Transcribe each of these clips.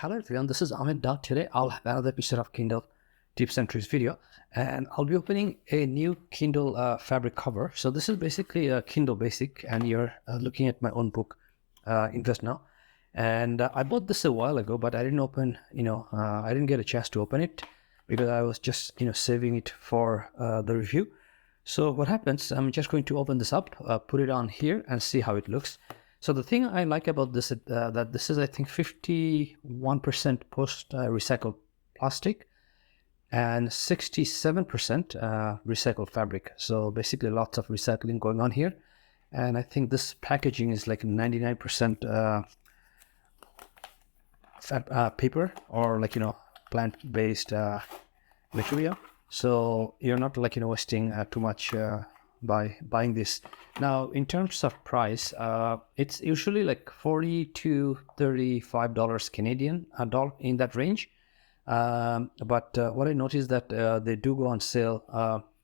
Hello everyone, this is Ahmed. Today I'll have another episode of Kindle tips and tricks video, and I'll be opening a new Kindle fabric cover. So this is basically a Kindle Basic, and you're looking at my own book, Invest Now. And I bought this a while ago, but I didn't open, I didn't get a chance to open it because I was just, saving it for the review. So what happens, I'm just going to open this up, put it on here and see how it looks. So the thing I like about this is that this is, I think, 51% post recycled plastic and 67% recycled fabric. So basically lots of recycling going on here. And I think this packaging is like 99% paper or plant-based material. So you're not wasting too much by buying this. Now in terms of price, it's usually like $40 to $35 Canadian, a dollar in that range. But what I noticed that they do go on sale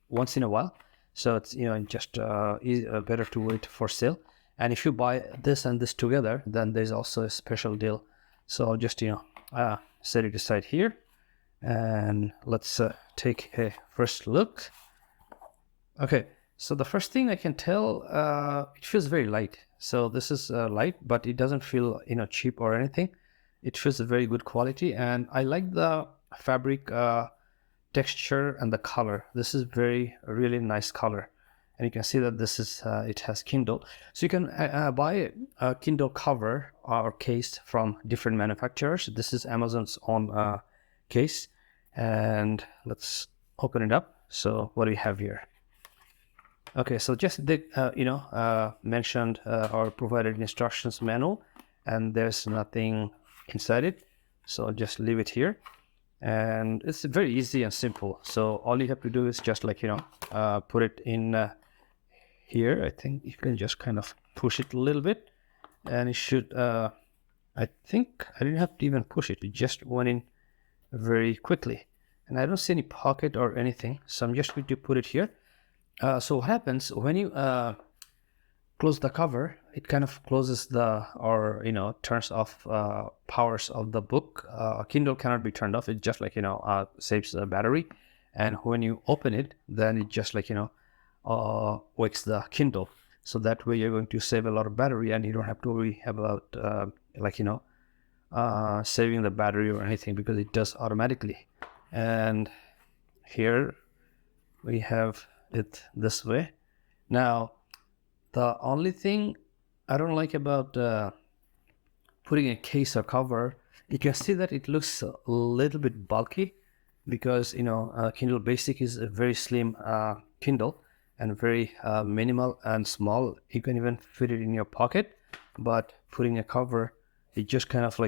once in a while, so it's just better to wait for sale. And if you buy this and this together, then there's also a special deal. So I'll just set it aside here, and let's take a first look. Okay, so the first thing I can tell, it feels very light. So this is light, but it doesn't feel cheap or anything. It feels a very good quality, and I like the fabric texture and the color. This is really nice color, and you can see that this is it has Kindle. So you can buy a Kindle cover or case from different manufacturers. This is Amazon's own case, and let's open it up. So what do we have here? Okay, so just they mentioned or provided instructions manual, and there's nothing inside it, so I'll just leave it here. And it's very easy and simple. So all you have to do is just put it in here. I think you can just kind of push it a little bit, and it should I think I didn't have to even push it. It just went in very quickly, and I don't see any pocket or anything, so I'm just going to put it here. So what happens when you close the cover, it kind of closes turns off powers of the book. Kindle cannot be turned off. It just saves the battery. And when you open it, then it just wakes the Kindle. So that way you're going to save a lot of battery, and you don't have to worry about saving the battery or anything, because it does automatically. And here we have it this way. Now the only thing I don't like about putting a case or cover, you can see that it looks a little bit bulky, because Kindle Basic is a very slim Kindle and very minimal and small. You can even fit it in your pocket, but putting a cover, it just kind of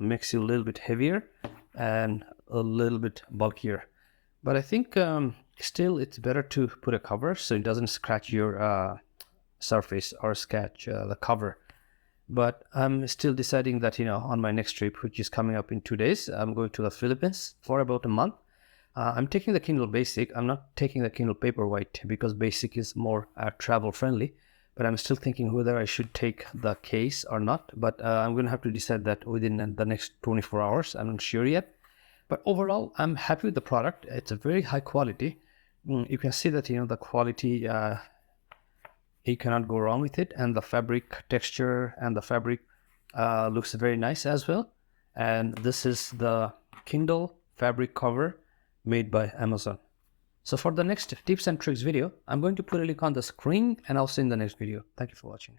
makes you a little bit heavier and a little bit bulkier. But I think still it's better to put a cover so it doesn't scratch your surface or scratch the cover. But I'm still deciding that on my next trip, which is coming up in 2 days, I'm going to the Philippines for about a month. I'm taking the Kindle Basic. I'm not taking the Kindle Paperwhite because Basic is more travel friendly. But I'm still thinking whether I should take the case or not. But I'm going to have to decide that within the next 24 hours. I'm not sure yet. But overall, I'm happy with the product. It's a very high quality. You can see that the quality, you cannot go wrong with it, and the fabric texture and the fabric looks very nice as well. And this is the Kindle fabric cover made by Amazon. So for the next tips and tricks video, I'm going to put a link on the screen, and I'll see you in the next video. Thank you for watching.